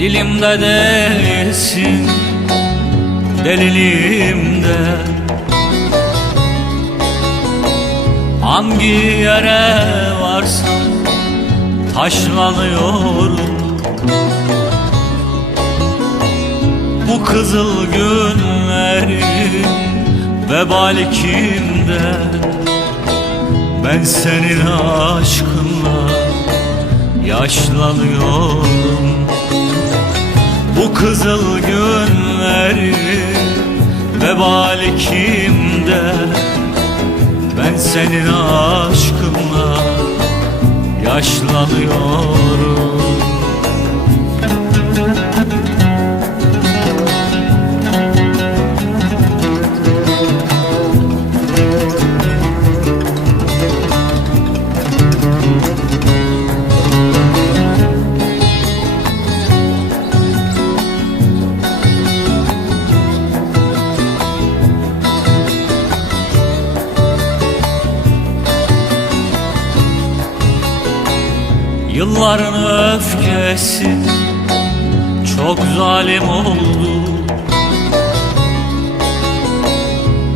Dilimde değilsin Deliliğimde Hangi yere varsam Taşlanıyorum. Bu kızıl günlerin Vebali kimde? Ben senin aşkınla Yaşlanıyorum kızıl günlerin Vebali kimde? Ben senin aşkınla Yaşlanıyorum Yılların öfkesi. Çok zalim oldu.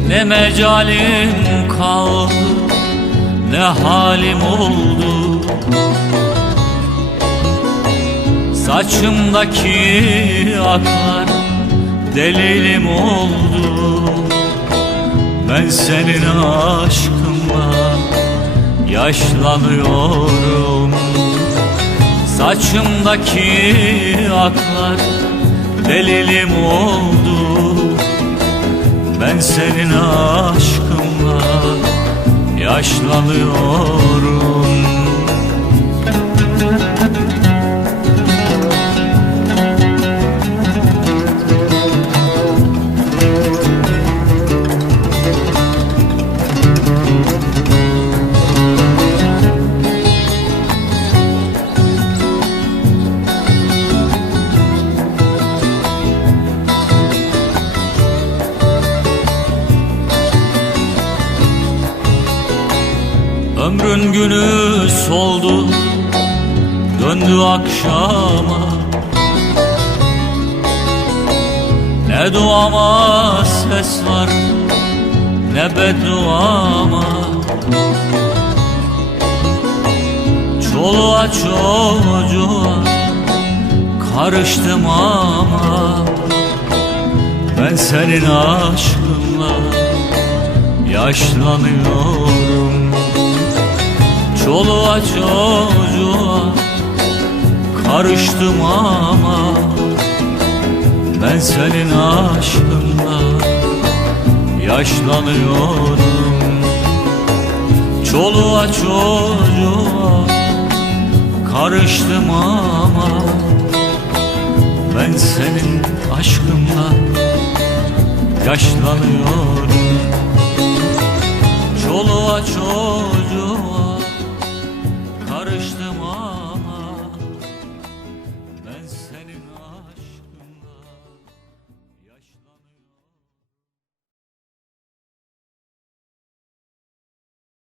Ne mecalim kaldı ne halim oldu. Saçımdaki aklar delilim oldu. Ben senin aşkınla yaşlanıyorum Saçımdaki aklar delilim oldu. Ben senin aşkınla yaşlanıyorum Ömrün günü soldu Döndü akşama. Ne duama ses var Ne bedduama. Çoluğa çocuğa Karıştım ama Ben senin aşkınla Yaşlanıyorum Çoluğa çocuğa karıştım ama Ben senin aşkınla yaşlanıyorum. Çoluğa çocuğa karıştım ama Ben senin aşkınla yaşlanıyorum. Çoluğa çocuğa